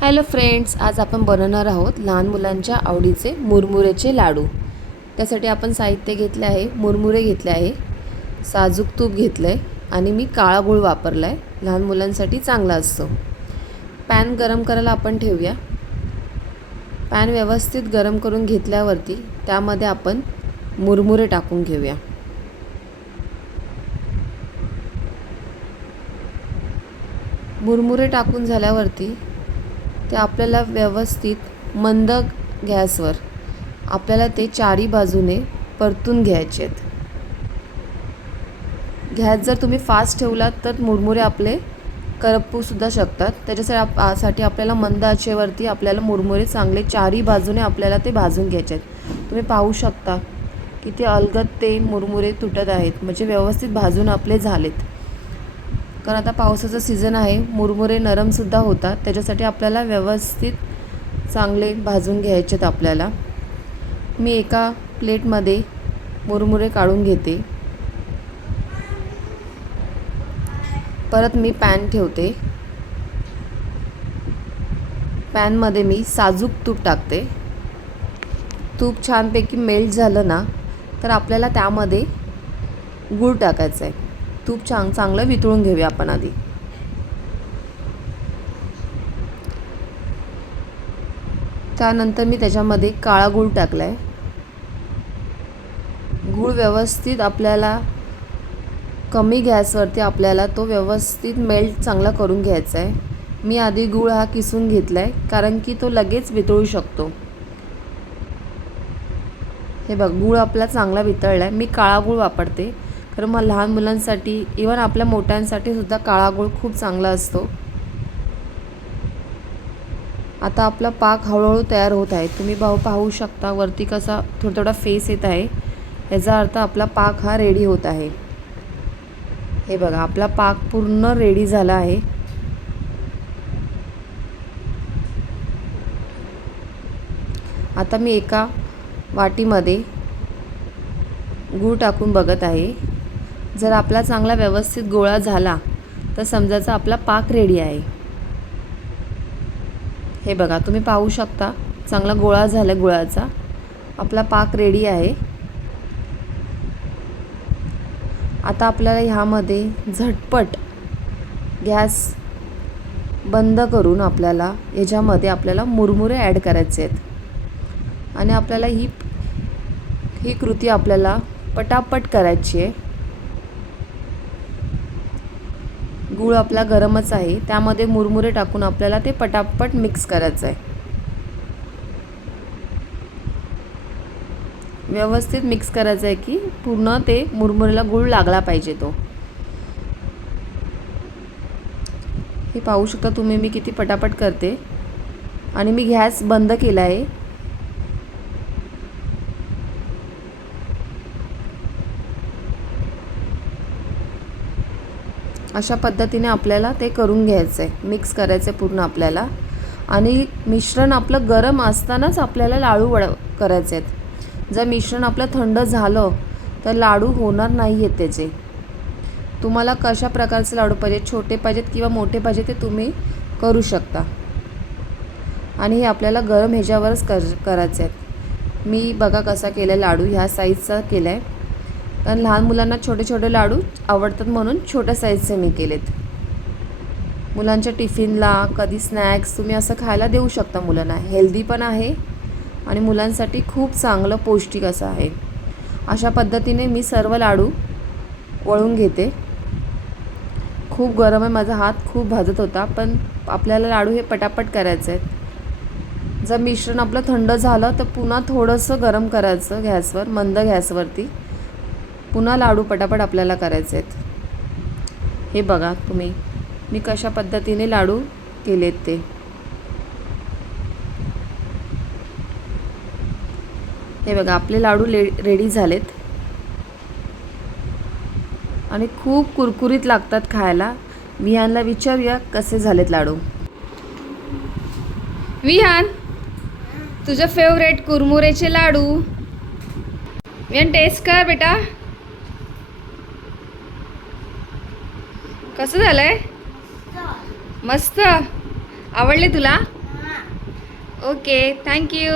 Hello friends आज आपण बनवणार आहोत लहान मुलांच्या आवडीचे मुरमुरेचे लाडू. त्यासाठी आपण साहित्य घेतले आहे मुरमुरे घेतले आहे साजूक तूप घेतलं आहे आणि मी काळा गुळ वापरला आहे लहान मुलांसाठी चांगला असतो. पॅन गरम करायला आपण ठेवूया. पॅन व्यवस्थित गरम करून घेतल्यावरती त्यामध्ये आपण मुरमुरे टाकून घेऊया. मुरमुरे टाकून झाल्यावरती ते आपल्याला व्यवस्थित मंद गॅसवर आपल्याला ते चारी बाजूने परतून घ्यायचे आहेत. गॅस जर तुम्ही फास्ट ठेवलात तर मुरमुरे आपले करपूसुद्धा शकतात. त्याच्यासाठी आपसाठी आपल्याला मंद आचेवरती आपल्याला मुरमुरे चांगले चारी बाजूने आपल्याला ते भाजून घ्यायचे आहेत. तुम्ही पाहू शकता की ते अलगद ते मुरमुरे तुटत आहेत. म्हणजे व्यवस्थित भाजून आपले झालेत. कारण आता पावसाचं सीझन आहे मुरमुरे नरमसुद्धा होतात. त्याच्यासाठी आपल्याला व्यवस्थित चांगले भाजून घ्यायचे आहेत आपल्याला. मी एका प्लेटमध्ये मुरमुरे काढून घेते. परत मी पॅन ठेवते. पॅनमध्ये मी साजूक तूप टाकते. तूप छानपैकी मेल्ट झालं ना तर आपल्याला त्यामध्ये गूळ टाकायचं आहे. तूप चांग चांगलं वितळून घेऊया आपण आधी. त्यानंतर मी त्याच्यामध्ये काळा गूळ टाकला आहे गूळ व्यवस्थित आपल्याला कमी गॅसवरती आपल्याला तो व्यवस्थित मेल्ट चांगला करून घ्यायचा आहे मी आधी गूळ हा किसून घेतला आहे कारण की तो लगेच वितळू शकतो. हे बघ गूळ आपला चांगला वितळला आहे मी काळा गूळ वापरते. तर मग लहान मुलांसाठी इवन आपल्या मोठ्यांसाठी सुद्धा काळा गुळ खूप चांगला असतो. आता आपला पाक हळूहळू तयार होत आहे. तुम्ही भाऊ पाहू शकता वरती कसा थोडा थोडा फेस येत आहे. याचा अर्थ आपला पाक हा रेडी होत आहे. हे बघा आपला पाक पूर्ण रेडी झाला आहे. आता मी एका वाटीमध्ये गूळ टाकून बघत आहे. जर आपला चांगला व्यवस्थित गोळा झाला तर समजायचा आपला पाक रेडी आहे. हे बघा तुम्ही पाहू शकता चांगला गोळा झाला गुळाचा. आपला पाक रेडी आहे. आता आपल्याला ह्यामध्ये झटपट गॅस बंद करून आपल्याला याच्यामध्ये आपल्याला मुरमुरे ॲड करायचे आहेत. आणि आपल्याला ही ही कृती आपल्याला पटापट करायची आहे. गूळ आपला गरमच आहे त्यामध्ये मुरमुरे टाकून आपल्याला ते पटापट मिक्स करायचं आहे व्यवस्थित मिक्स करायचं आहे की पूर्ण ते मुरमुरेला गूळ लागला पाहिजे तो. हे पाहू शकता तुम्ही मी किती पटापट करते. आणि मी गॅस बंद केला आहे अशा पद्धतीने आपल्याला ते करून घ्यायचं आहे मिक्स करायचं आहे पूर्ण आपल्याला. आणि मिश्रण आपलं गरम असतानाच आपल्याला लाडू वड करायचे आहेत. जर मिश्रण आपलं थंड झालं तर लाडू होणार नाही आहेत त्याचे. तुम्हाला कशा प्रकारचे लाडू पाहिजेत? छोटे पाहिजेत किंवा मोठे पाहिजे ते तुम्ही करू शकता. आणि हे आपल्याला गरम ह्याच्यावरच कर करायचे आहेत. मी बघा कसा केला आहे लाडू ह्या साईजचा केला आहे कारण लहान मुलांना छोटे छोटे लाडू आवडतात म्हणून छोट्या साईजचे मी केलेत. मुलांच्या टिफिनला कधी स्नॅक्स तुम्ही असं खायला देऊ शकता मुलांना. हेल्दी पण आहे आणि मुलांसाठी खूप चांगलं पौष्टिक असं आहे. अशा पद्धतीने मी सर्व लाडू वळून घेते. खूप गरम आहे माझा हात खूप भाजत होता पण आपल्याला लाडू हे पटापट करायचे आहेत. जर मिश्रण आपलं थंड झालं तर पुन्हा थोडंसं गरम करायचं गॅसवर मंद गॅसवरती. पुन्हा लाडू पटापट आपल्याला करायचे आहेत. हे बघा तुम्ही मी कशा पद्धतीने लाडू केलेत ते. हे बघा आपले लाडू ले रेडी झालेत. आणि खूप कुरकुरीत लागतात खायला. विहानला विचारूया कसे झालेत लाडू. विहान तुझं फेवरेट कुरमुरेचे लाडू. विहान टेस्ट कर बेटा. कसं झालंय? मस्त. आवडले तुला? Okay thank you